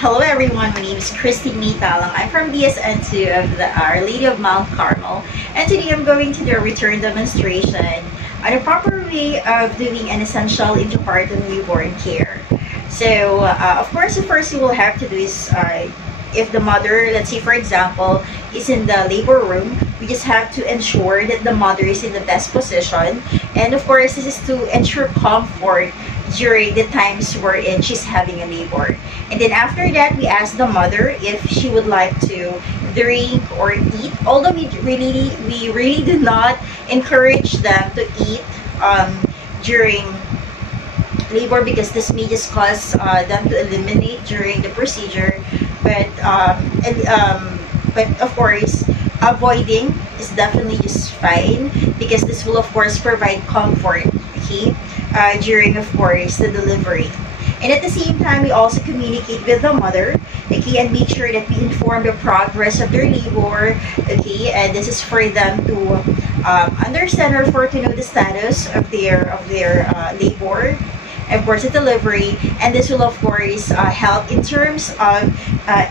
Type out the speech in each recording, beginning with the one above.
Hello everyone, my name is Christine Mitalang. I'm from BSN2 of the Our Lady of Mount Carmel, and today I'm going to do a return demonstration on a proper way of doing an essential intrapartum newborn care. So, of course, the first you will have to do is, if the mother, let's say for example, is in the labor room, we just have to ensure that the mother is in the best position. And of course, this is to ensure comfort during the times wherein she's having a labor. And then after that, we ask the mother if she would like to drink or eat. Although we really do not encourage them to eat during labor, because this may just cause them to eliminate during the procedure. But of course, avoiding is definitely just fine, because this will of course provide comfort, okay, during of course the delivery. And at the same time, we also communicate with the mother, okay, and make sure that we inform the progress of their labor, okay, and this is for them to understand, or for to know the status of their labor, of course the delivery. And this will of course help in terms of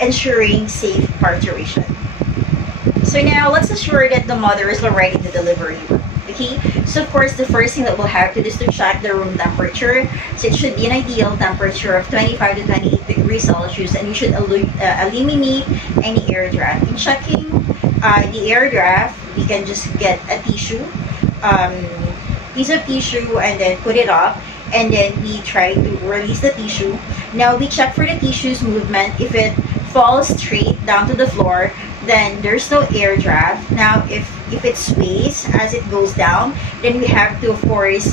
ensuring safe parturition. So now let's assure that the mother is already in the delivery room. Okay, so of course the first thing that we'll have to do is to check the room temperature. So it should be an ideal temperature of 25 to 28 degrees Celsius, and you should eliminate any air draft. In checking the air draft, we can just get a tissue, piece of tissue, and then put it up, and then we try to release the tissue. Now we check for the tissue's movement. If it falls straight down to the floor, then there's no air draft. Now if it sways as it goes down, then we have to of course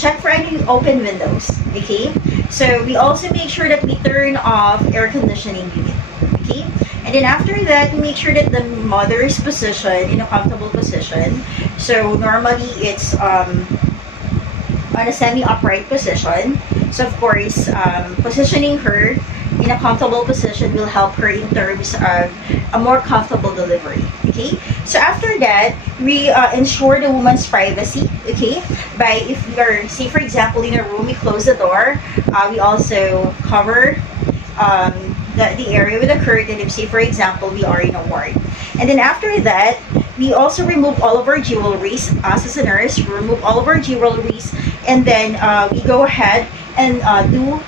check for any open windows, okay. So we also make sure that we turn off air conditioning unit, okay. And then after that, we make sure that the mother is positioned in a comfortable position. So normally it's on a semi-upright position. So of course, positioning her in a comfortable position will help her in terms of a more comfortable delivery, okay. So after that, we ensure the woman's privacy, okay, by, if we are, say for example, in a room, we close the door, we also cover the area with a curtain, if say for example we are in a ward. And then after that, we also remove all of our jewelries. Us as a nurse, we remove all of our jewelries, and then we go ahead and do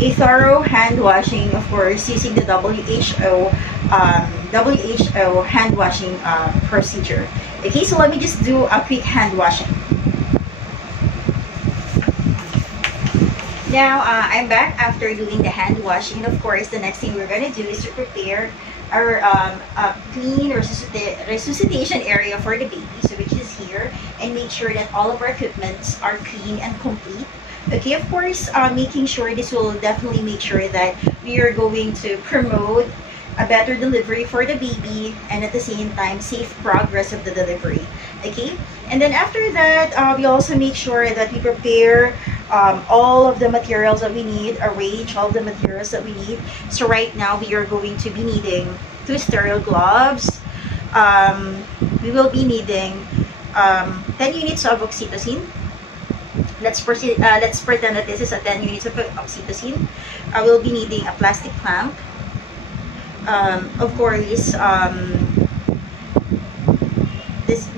a thorough hand washing, of course, using the WHO hand washing procedure. Okay, so let me just do a quick hand washing. Now, I'm back after doing the hand washing. And of course, the next thing we're going to do is to prepare our clean resuscitation area for the baby, so which is here, and make sure that all of our equipments are clean and complete. Okay, of course, making sure this will definitely make sure that we are going to promote a better delivery for the baby, and at the same time, safe progress of the delivery. Okay, and then after that, we also make sure that we prepare all of the materials that we need, arrange all of the materials that we need. So right now, we are going to be needing 2 sterile gloves. We will be needing 10 units of oxytocin. Let's pretend that this is a 10 units of oxytocin. I will be needing a plastic clamp. Of course,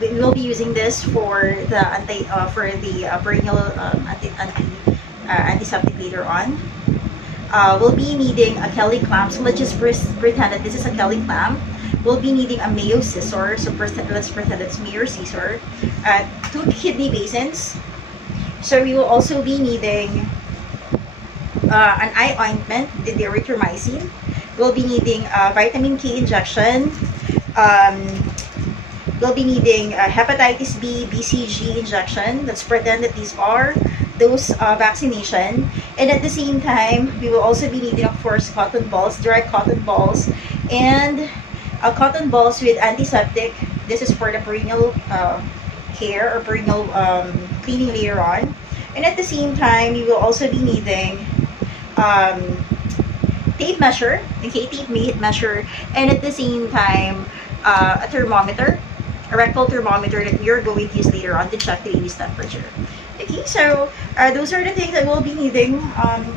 we will be using this for the perennial antiseptic later on. We'll be needing a Kelly clamp. So let's just pretend that this is a Kelly clamp. We'll be needing a Mayo scissor. So let's pretend it's Mayo scissor. 2 kidney basins. So we will also be needing an eye ointment, the erythromycin. We'll be needing a vitamin K injection. We'll be needing a hepatitis B, BCG injection. Let's pretend that these are those vaccination. And at the same time, we will also be needing, of course, cotton balls, dry cotton balls, and cotton balls with antiseptic. This is for the perennial care or perennial cleaning later on. And at the same time, we will also be needing tape measure, okay, tape measure, and at the same time, a thermometer, a rectal thermometer that we are going to use later on to check the baby's temperature. Okay, so those are the things that we'll be needing.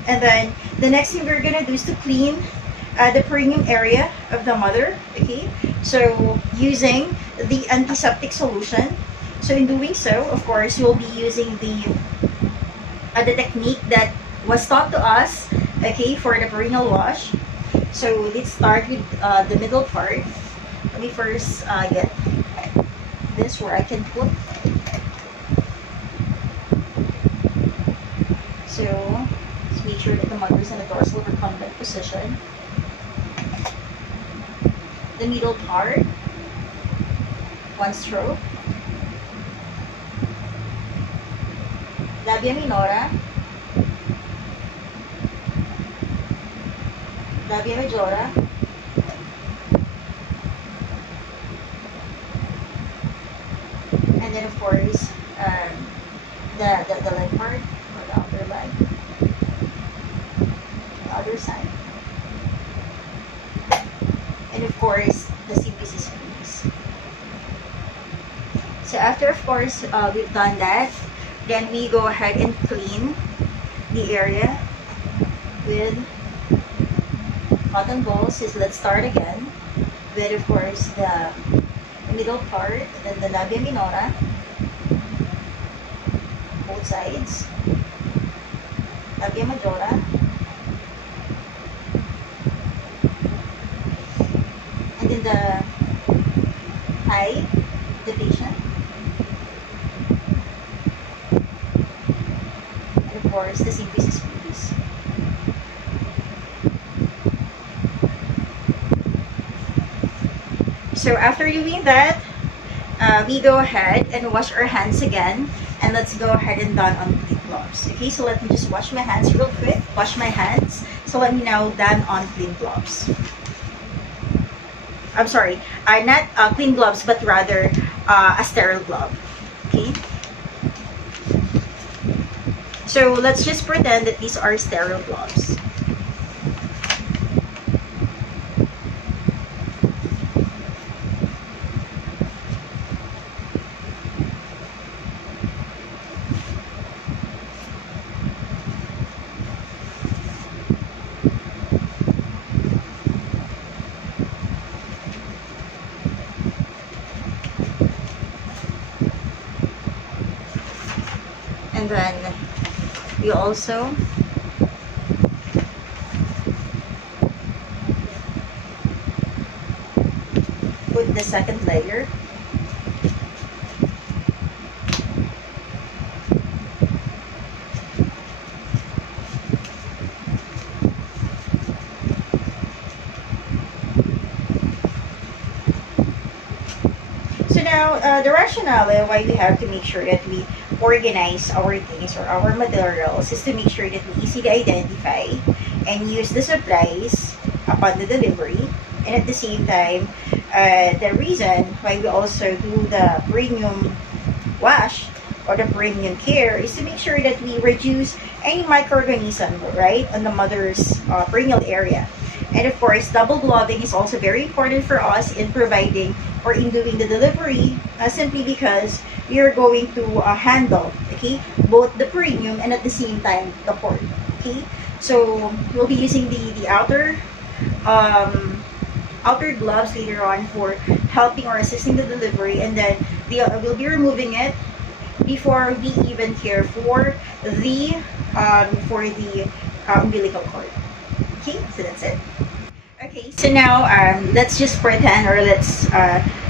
And then The next thing we're gonna do is to clean the perineum area of the mother. Okay, so using the antiseptic solution. So in doing so, of course, you'll be using the technique that was taught to us, okay, for the perineal wash. So let's start with the middle part. Let me first get this where I can put. So let's make sure that the mother is in a dorsal recumbent position. The middle part, one stroke. Labia minora, labia majora, and then of course the leg part, or the outer leg, the other side, and of course the CPC piece. So after of course we've done that, then we go ahead and clean the area with cotton balls. So let's start again with of course the middle part, then the labia minora, both sides, labia majora, and then the eye, the patient, and of course the symphysis pubis. So after doing that, we go ahead and wash our hands again, and let's go ahead and don on clean gloves. Okay, so let me just wash my hands real quick. Wash my hands. So let me now don on clean gloves. I'm sorry, not clean gloves, but rather a sterile glove. Okay. So let's just pretend that these are sterile gloves. And then you also put the second layer. So now the rationale why we have to make sure that we organize our things or our materials is to make sure that we easily identify and use the supplies upon the delivery, and at the same time the reason why we also do the premium wash or the premium care is to make sure that we reduce any microorganism, right, on the mother's perineal area. And of course, double gloving is also very important for us in providing or in doing the delivery, simply because we are going to handle, okay, both the perineum and at the same time the port. Okay, so we'll be using the outer gloves later on for helping or assisting the delivery, and then we'll be removing it before we even care for the umbilical cord. Okay, so that's it. Okay, so now let's just pretend, or let's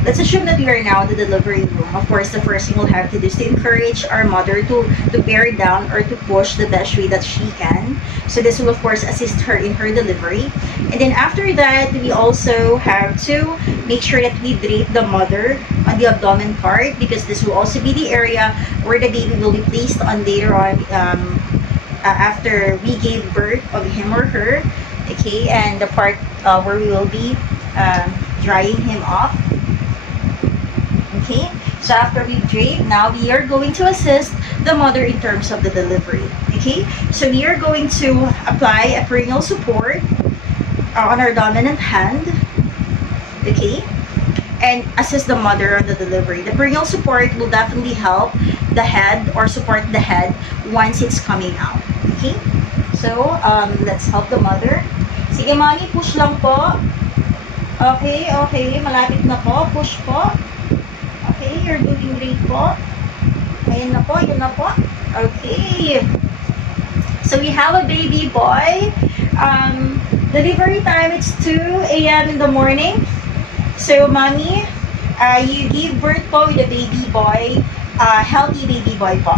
assume that we are now in the delivery room. Of course, the first thing we'll have to do is to encourage our mother to bear down or to push the best way that she can. So this will of course assist her in her delivery. And then after that, we also have to make sure that we drape the mother on the abdomen part, because this will also be the area where the baby will be placed on later on after we gave birth of him or her. Okay, and the part where we will be drying him off. Okay, so after we drape, now we are going to assist the mother in terms of the delivery. Okay, so we are going to apply a perineal support on our dominant hand. Okay, and assist the mother on the delivery. The perineal support will definitely help the head or support the head once it's coming out. Okay, So, let's help the mother. Sige, mommy, push lang po. Okay, okay. Malapit na po. Push po. Okay, you're doing great po. Ayan na po, yun na po. Okay. So, we have a baby boy. Delivery time, it's 2 a.m. in the morning. So, mommy, you give birth po with a baby boy, healthy baby boy po.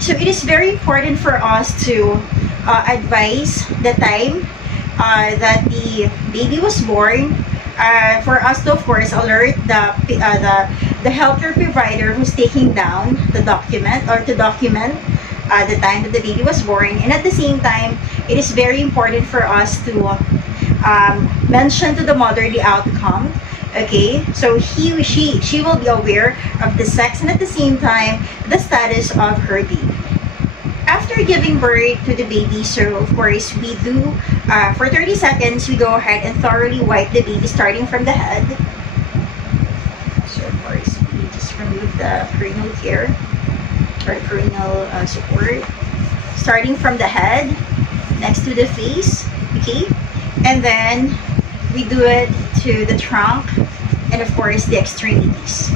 So, it is very important for us to advise the time that the baby was born, for us to, of course, alert the healthcare provider who's taking down the document, or to document the time that the baby was born. And at the same time, it is very important for us to mention to the mother the outcome. Okay, so she will be aware of the sex and at the same time the status of her baby. After giving birth to the baby, so of course we do, for 30 seconds, we go ahead and thoroughly wipe the baby starting from the head. So of course, we just remove the cranial care, or cranial support, starting from the head, next to the face, okay? And then we do it to the trunk, and of course the extremities.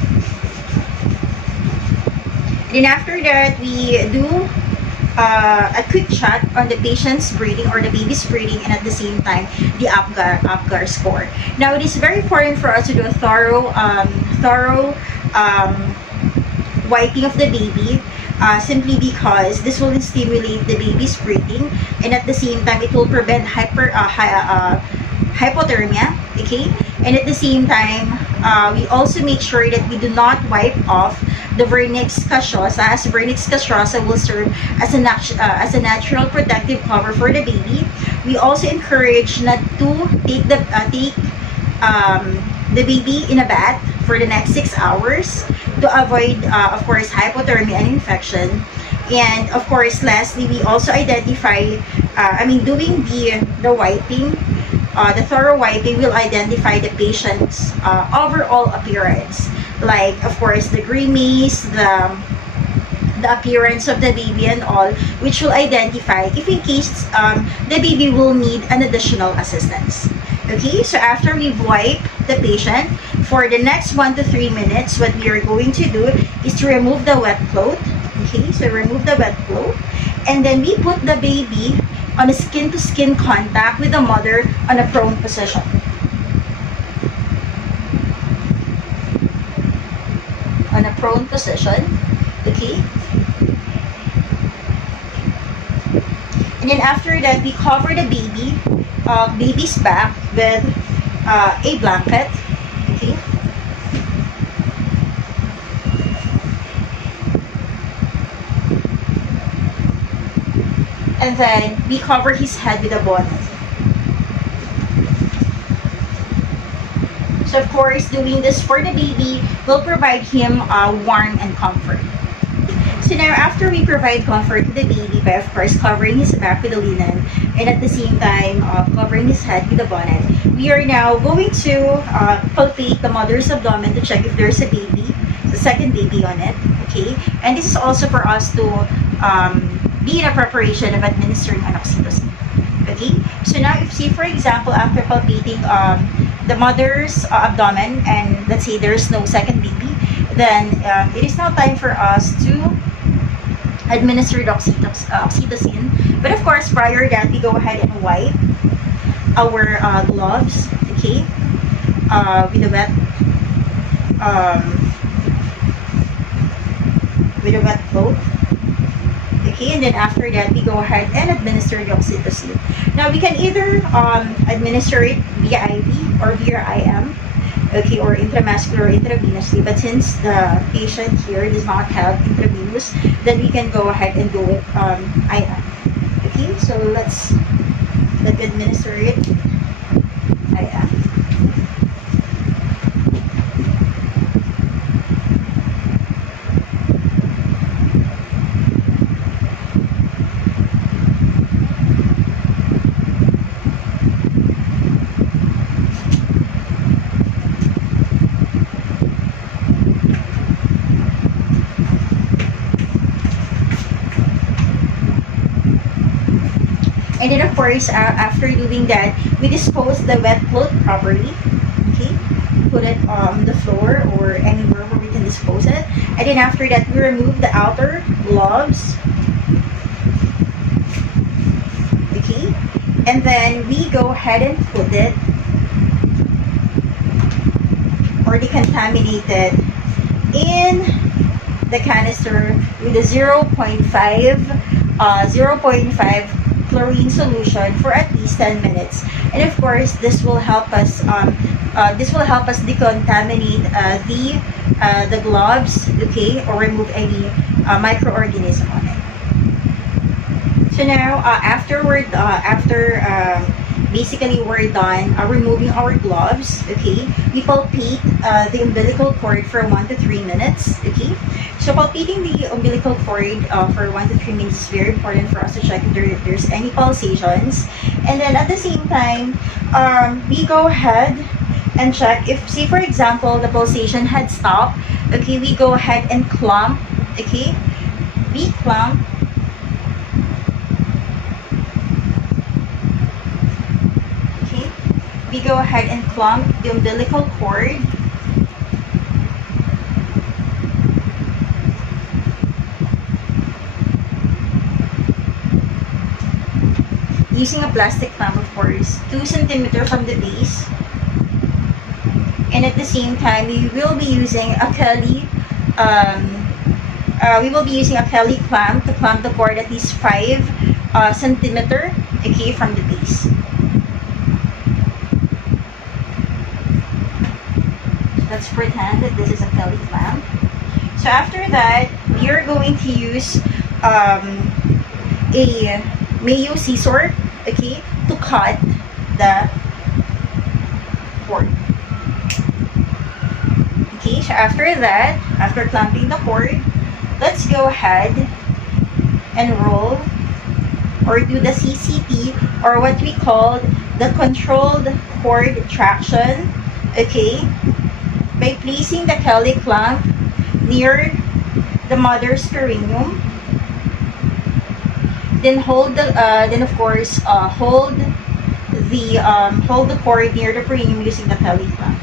And then after that, we do a quick check on the patient's breathing or the baby's breathing, and at the same time the APGAR score. Now it is very important for us to do a thorough wiping of the baby, simply because this will stimulate the baby's breathing, and at the same time it will prevent hypothermia, okay? And at the same time, we also make sure that we do not wipe off the vernix caseosa, as vernix caseosa will serve as a natural protective cover for the baby. We also encourage not to take the baby in a bath for the next 6 hours to avoid, of course, hypothermia and infection. And of course, lastly, we also identify, doing the wiping, the thorough wiping will identify the patient's overall appearance, like of course the grimace, the appearance of the baby and all, which will identify if in case the baby will need an additional assistance. Okay, so after we've wiped the patient, for the next 1 to 3 minutes, what we are going to do is to remove the wet cloth. Okay, so remove the wet cloth, and then we put the baby on a skin-to-skin contact with the mother on a prone position. On a prone position, okay? And then after that, we cover the baby's back with a blanket, okay? And then we cover his head with a bonnet. So of course, doing this for the baby will provide him warmth and comfort. So now, after we provide comfort to the baby by, of course, covering his back with a linen, and at the same time covering his head with a bonnet, we are now going to palpate the mother's abdomen to check if there's a baby, the second baby on it, okay? And this is also for us to be in a preparation of administering an oxytocin. Okay, so now if, say for example, after palpating the mother's abdomen, and let's say there's no second baby, then it is now time for us to administer the oxytocin. But of course, prior to that, we go ahead and wipe our gloves, okay, with a wet cloth. Okay, and then after that, we go ahead and administer the oxytocin. Now, we can either administer it via IV or via IM, okay, or intramuscular or intravenously. But since the patient here does not have intravenous, then we can go ahead and do it IM. Okay, so let's administer it IM. course, after doing that, we dispose the wet cloth properly. Okay, put it on the floor or anywhere where we can dispose it. And then after that, we remove the outer gloves. Okay, and then we go ahead and put it or decontaminate it in the canister with a 0.5 chlorine solution for at least 10 minutes. And of course, this will help us decontaminate the gloves, okay, or remove any microorganism on it. So now, basically we're done removing our gloves, okay, we palpate the umbilical cord for 1 to 3 minutes, okay. So palpating the umbilical cord for 1 to 3 minutes is very important for us to check if there's any pulsations. And then at the same time, we go ahead and check if, say for example, the pulsation had stopped, okay, we go ahead and clamp, okay, we clamp. We go ahead and clamp the umbilical cord. Using a plastic clamp, of course, 2 centimeters from the base. And at the same time, we will be using a Kelly clamp to clamp the cord at least 5 centimeters, okay, from the base. Let's pretend that this is a Kelly clamp. So after that, we are going to use a Mayo scissor, okay, to cut the cord. Okay, so after that, after clamping the cord, let's go ahead and roll or do the CCT, or what we call the controlled cord traction, okay, by placing the Kelly clamp near the mother's perineum. Then hold the hold the cord near the perineum using the Kelly clamp.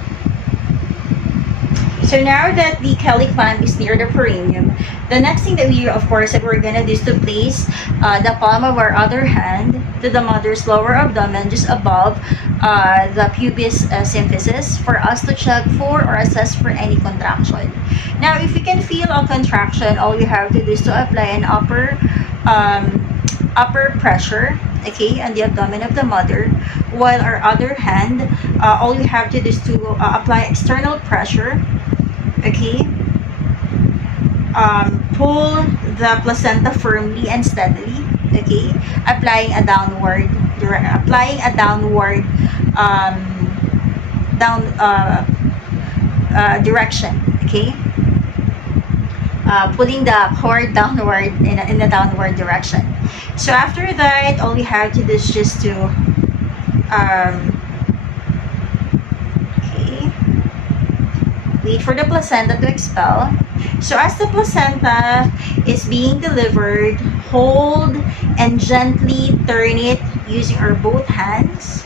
So now that the Kelly clamp is near the perineum, the next thing that we're gonna do is to place the palm of our other hand to the mother's lower abdomen, just above the pubis symphysis, for us to check for or assess for any contraction. Now, if we can feel a contraction, all you have to do is to apply an upper pressure, okay, on the abdomen of the mother, while our other hand, all you have to do is to apply external pressure, okay. Pull the placenta firmly and steadily, okay, applying a downward direction, okay, pulling the cord downward in a downward direction. So after that, all we have to do is just to okay, wait for the placenta to expel. So as the placenta is being delivered, hold and gently turn it using our both hands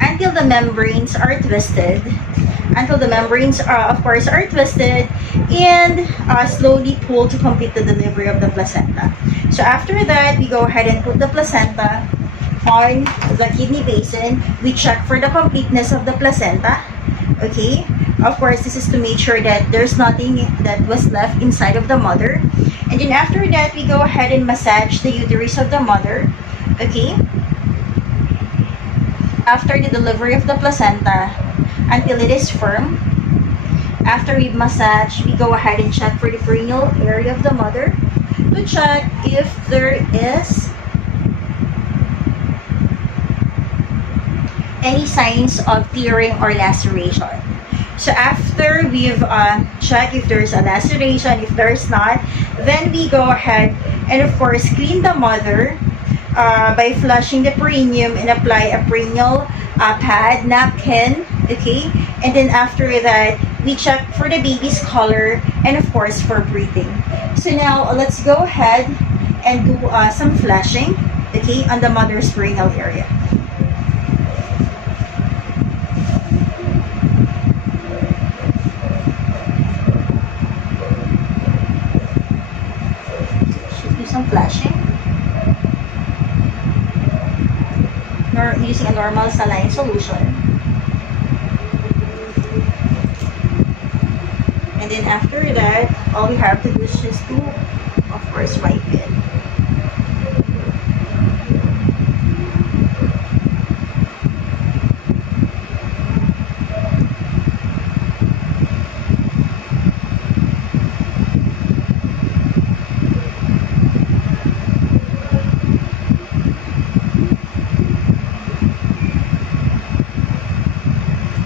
until the membranes are twisted. Are twisted, and slowly pull to complete the delivery of the placenta. So after that, we go ahead and put the placenta on the kidney basin. We check for the completeness of the placenta, okay. Of course, this is to make sure that there's nothing that was left inside of the mother. And then after that, we go ahead and massage the uterus of the mother, okay, after the delivery of the placenta until it is firm. After we massage, we go ahead and check for the perineal area of the mother to check if there is any signs of tearing or laceration. So after we've checked if there's a laceration, if there's not, then we go ahead and of course clean the mother by flushing the perineum and apply a perineal pad, napkin, okay? And then after that, we check for the baby's color and of course for breathing. So now let's go ahead and do some flashing, okay, on the mother's perineal area. Do some flashing. Using a normal saline solution. And then after that, all we have to do is just to, of course, wipe it.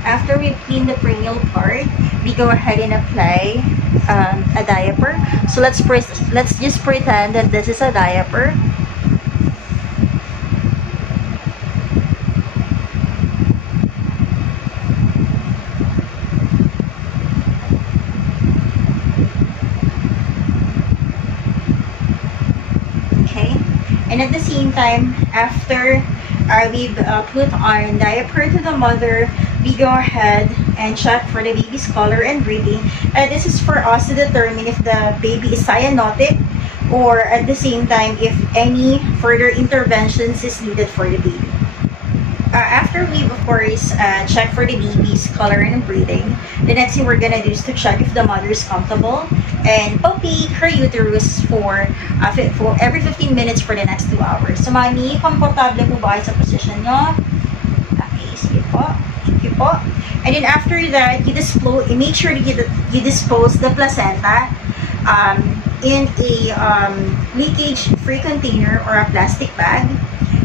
After we clean the perineal part, we go ahead and apply a diaper. So let's just pretend that this is a diaper. Okay, and at the same time, after we've put on diaper to the mother, we go ahead and check for the baby's color and breathing. This is for us to determine if the baby is cyanotic, or at the same time if any further interventions is needed for the baby. After we've of course checked for the baby's color and breathing, the next thing we're gonna do is to check if the mother is comfortable and palpate her uterus for every 15 minutes for the next 2 hours. So mami, komportable po ba kayo sa position nyo? Okay, sige po. Thank you po. And then after that, make sure that you dispose the placenta in a leakage-free container or a plastic bag.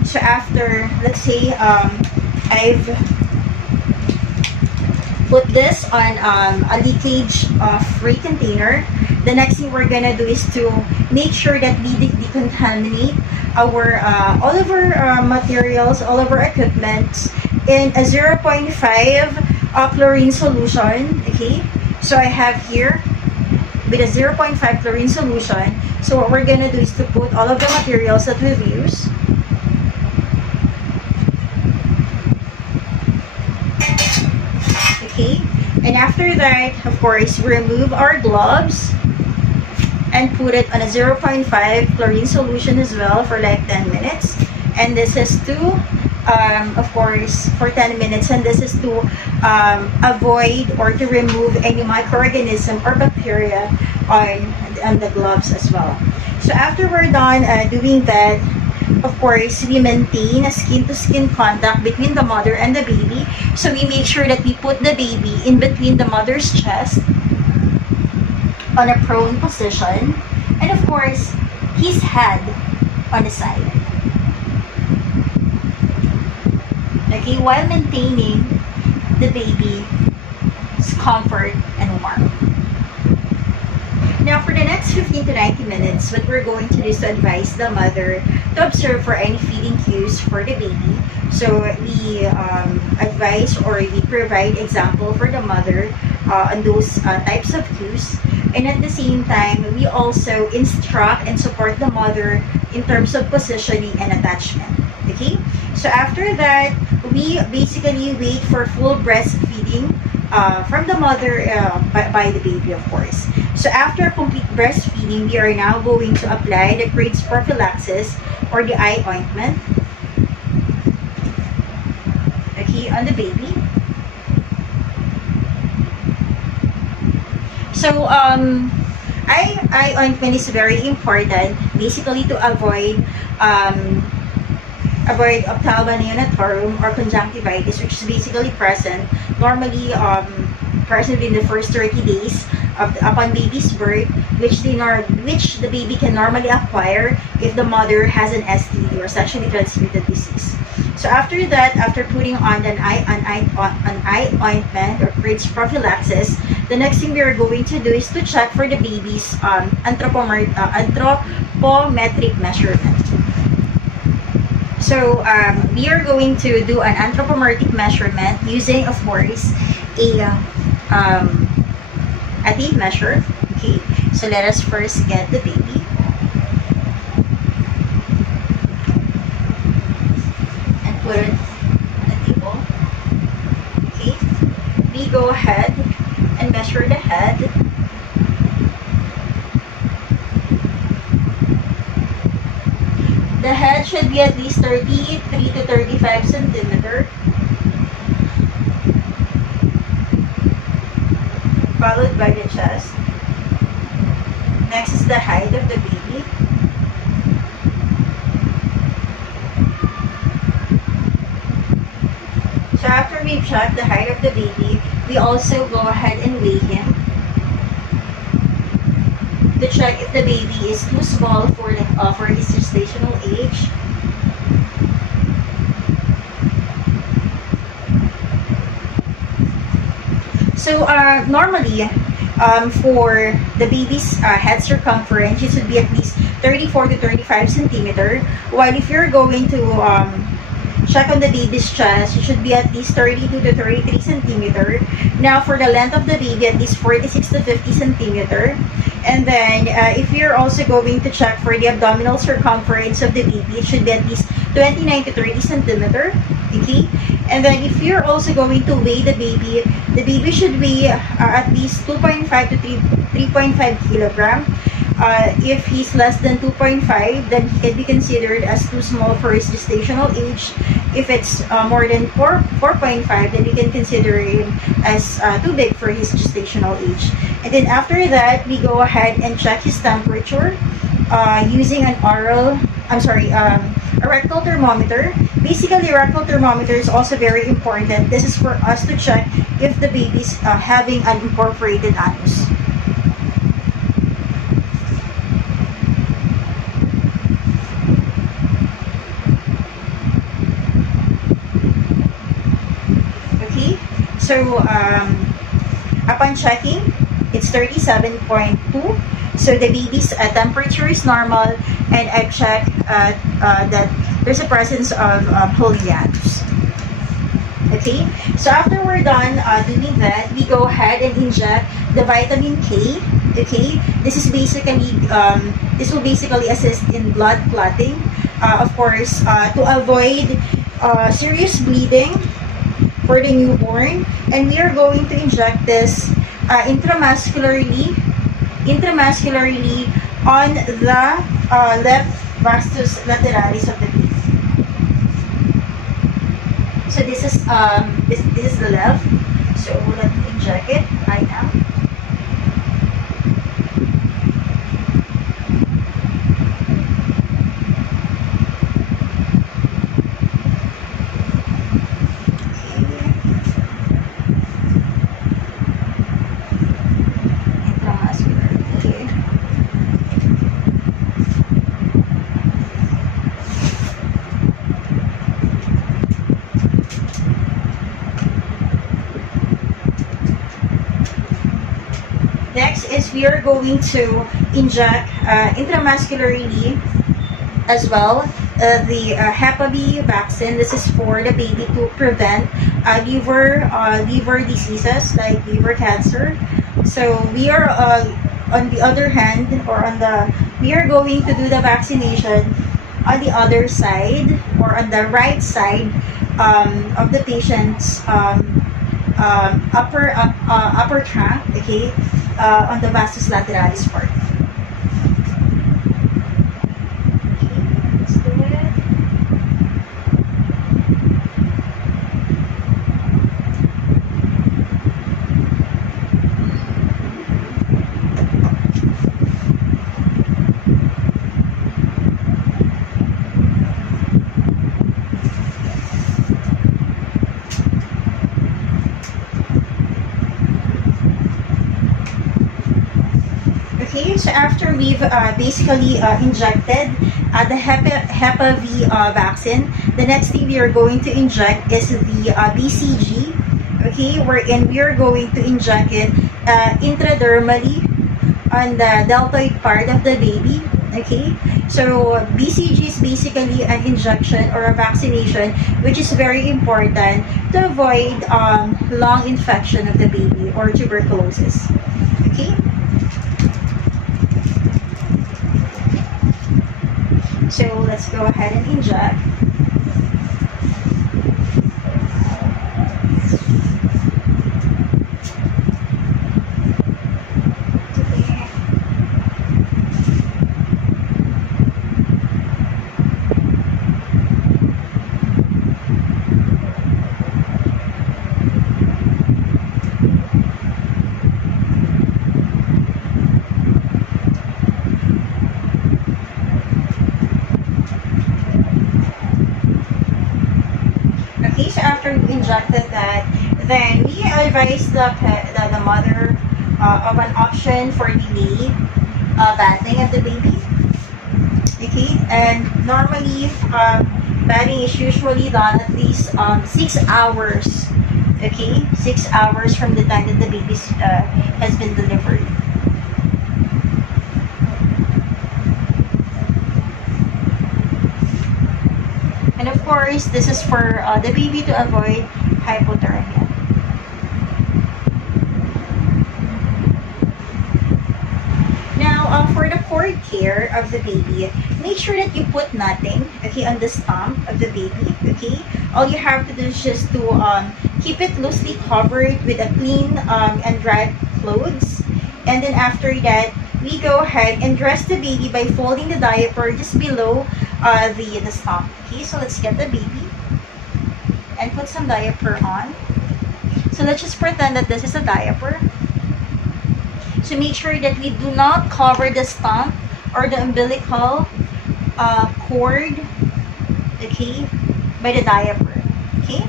So after, let's say, I've put this on a leakage-free container, the next thing we're gonna do is to make sure that we decontaminate all of our materials, all of our equipment in a 0.5 chlorine solution. Okay, so I have here with a 0.5 chlorine solution. So what we're gonna do is to put all of the materials that we've used. Okay, and after that, of course, remove our gloves and put it on a 0.5 chlorine solution as well for like 10 minutes. And this is to, of course, for 10 minutes, and this is to avoid or to remove any microorganism or bacteria on the gloves as well. So after we're done doing that, of course, we maintain a skin-to-skin contact between the mother and the baby. So we make sure that we put the baby in between the mother's chest on a prone position, and of course, his head on the side. Okay, while maintaining the baby's comfort and warmth. Now, for the next 15 to 90 minutes, what we're going to do is to advise the mother to observe for any feeding cues for the baby. So we advise or we provide example for the mother on those types of cues. And at the same time, we also instruct and support the mother in terms of positioning and attachment. Okay? So after that, we basically wait for full breastfeeding from the mother by the baby, of course. So after complete breastfeeding, we are now going to apply the Craig's prophylaxis or the eye ointment, okay, on the baby. So eye ointment is very important, basically to avoid ophthalmia neonatorum or conjunctivitis, which is basically present normally in the first 30 days upon baby's birth, which the baby can normally acquire if the mother has an STD or sexually transmitted disease. So after that, after putting on an eye ointment or Craig's prophylaxis, the next thing we are going to do is to check for the baby's anthropometric measurement. So we are going to do an anthropometric measurement using, of course, a tape measure. Okay, so let us first get the baby. put it on the table. Okay, we go ahead and measure the head. The head should be at least 33 to 35 centimeter. Followed by the chest. Next is the height of the baby. So after we've checked the height of the baby, we also go ahead and weigh him to check if the baby is too small for his gestational age. So normally, for the baby's head circumference, it should be at least 34 to 35 centimeter. While if you're going to check on the baby's chest, it should be at least 32 to 33 centimeter. Now for the length of the baby, at least 46 to 50 centimeter. And then if you're also going to check for the abdominal circumference of the baby, it should be at least 29 to 30 centimeter. Okay, and then if you're also going to weigh the baby should weigh at least 2.5 to 3.5 kilogram. If he's less than 2.5, then he can be considered as too small for his gestational age. If it's more than 4.5, then you can consider him as too big for his gestational age. And then after that, we go ahead and check his temperature using a rectal thermometer. Basically, a rectal thermometer is also very important. This is for us to check if the baby's having an incorporated anus. Okay, so upon checking, it's 37.2. So the baby's temperature is normal, and I've checked that there's a presence of holy anus. Okay, so after we're done doing that, we go ahead and inject the vitamin K. Okay, this will basically assist in blood clotting, of course, to avoid serious bleeding for the newborn. And we are going to inject this intramuscularly on the left vastus lateralis of the baby. So this is the left. So let me inject it right now. Next is we are going to inject intramuscularly as well the Hep B vaccine. This is for the baby to prevent liver diseases like liver cancer. So we are on the other hand, we are going to do the vaccination on the other side, or on the right side of the patient's upper trunk. Okay, on the vastus lateralis part. Okay, let's do it. Okay, so after we've basically injected the Hep B vaccine, the next thing we are going to inject is the BCG. Okay, wherein we are going to inject it intradermally on the deltoid part of the baby. Okay, so BCG is basically an injection or a vaccination which is very important to avoid lung infection of the baby or tuberculosis. Okay. So let's go ahead and inject. Okay, so after we injected that, then we advise the mother of an option for delay bathing of the baby. Okay, and normally bathing is usually done at least 6 hours. Okay, 6 hours from the time that the baby has been delivered. And of course, this is for the baby to avoid hypothermia. Now, for the cord care of the baby, make sure that you put nothing, okay, on the stump of the baby, okay? All you have to do is just to keep it loosely covered with a clean and dry clothes. And then after that, we go ahead and dress the baby by folding the diaper just below the stump. Okay, so let's get the baby and put some diaper on. So let's just pretend that this is a diaper. So make sure that we do not cover the stump or the umbilical cord, okay, by the diaper. Okay,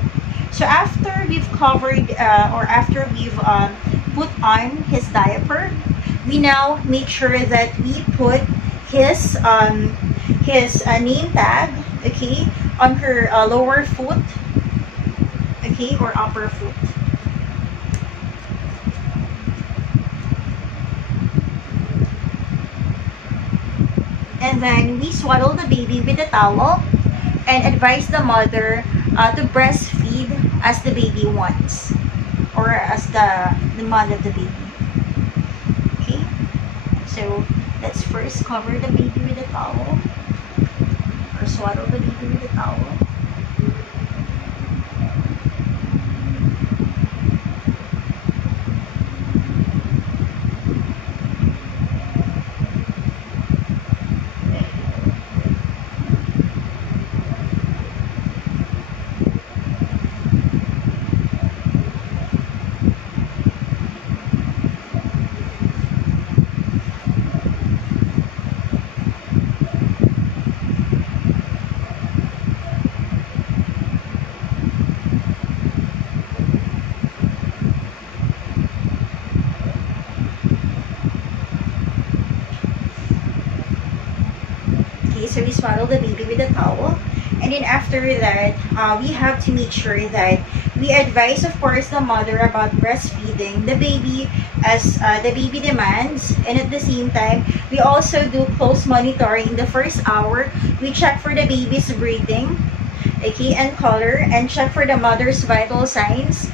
so after we've covered or after we've put on his diaper, we now make sure that we put his name tag, okay, on her lower foot, okay, or upper foot. And then we swaddle the baby with a towel and advise the mother to breastfeed as the baby wants, or as the demand of the baby. Okay, so let's first cover the baby with a towel, or swaddle the baby with a towel. So we swaddle the baby with a towel, and then after that we have to make sure that we advise, of course, the mother about breastfeeding the baby as the baby demands, and at the same time we also do close monitoring. In the first hour, we check for the baby's breathing, okay, and color, and check for the mother's vital signs,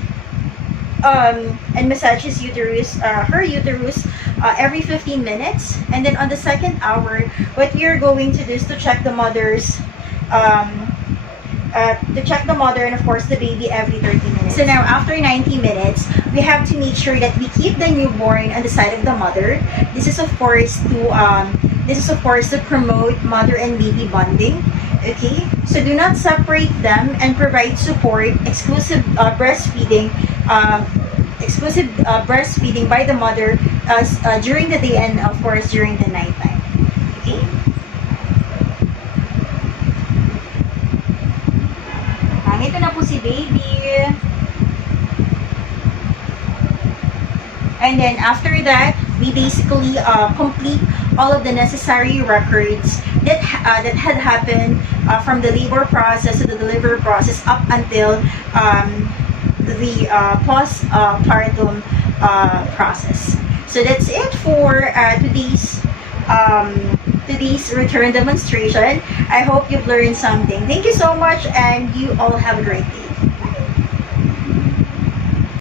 and massage his uterus, her uterus, every 15 minutes. And then on the second hour, what we are going to do is to check the mother's and of course the baby every 30 minutes. So now after 90 minutes, we have to make sure that we keep the newborn on the side of the mother. This is of course to promote mother and baby bonding. Okay, so do not separate them, and provide support, exclusive breastfeeding by the mother during the day, and of course during the night time. Okay, ito na po si baby. And then after that, we basically complete all of the necessary records that had happened from the labor process to the delivery process up until the postpartum process. So that's it for today's return demonstration. I hope you've learned something. Thank you so much, and you all have a great day.